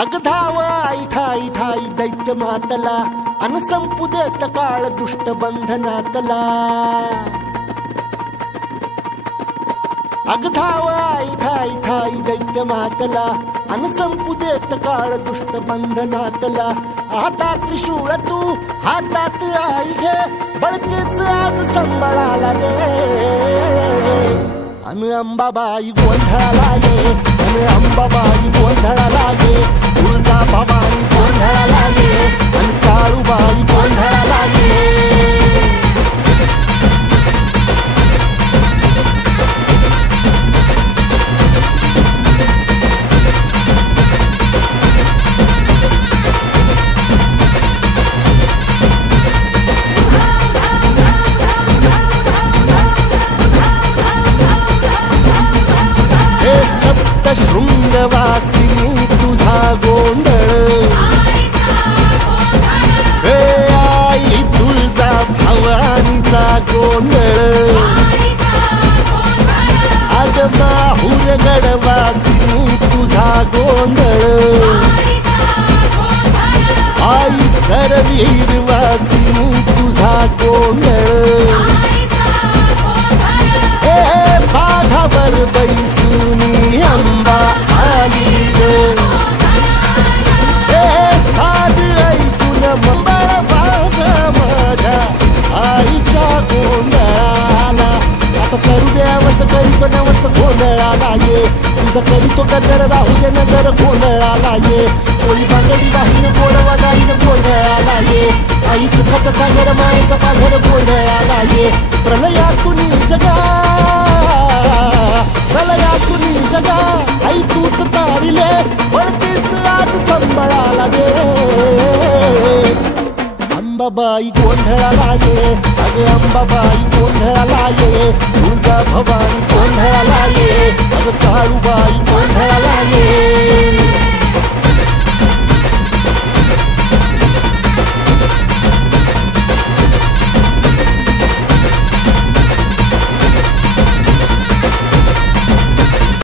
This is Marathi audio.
अग धाव आई ठाई ठाई दैत्य मातला अन संपू देत काळ दुष्ट बंधनातला। अग धाव आई ठाई ठाई दैत्य मातला अन संपू देत काळ दुष्ट बंधनातला। हातात त्रिशूळ तू हातात आई घे बळतेच आज संबळाला दे। अन अंबाबाई गोंधळाला ये अन अंबाबाई गोंधळाला ये तुळजा भवानी गोंधळाला ये अन काळूबाई गोंधळाला ये। शृंगवासिनी तुझा गोंधळ हे आई तुळजा भवानीचा गोंधळ। अग माहुर गडवासिनी तुझा गोंधळ आई करवीर वासिनी तुझा गोंधळ। हे बाघावर बैसुनी अंबा आली ग हे साध ऐकून मंबळ माझा माझ्या आईच्या गोंधळाला। आता सरू देवस करीतो नवस गोंधळाला ये तुझं करीतो गजर राहू दे नजर गोंधळाला ये। चोळी बांगडी वाहीन गोडवा गाईन गोंधळाला ये आई सुखाचा सागर मायेचा पाझर गोंधळाला ये। प्रलयातून जगा प्रलयातून जगा आई तूच तारिले बळतीच आज संबळाला दे। अंबाबाई गोंधळाला ये अग अंबाबाई गोंधळाला ये तुळजा भवानी गोंधळाला ये अग काळूबाई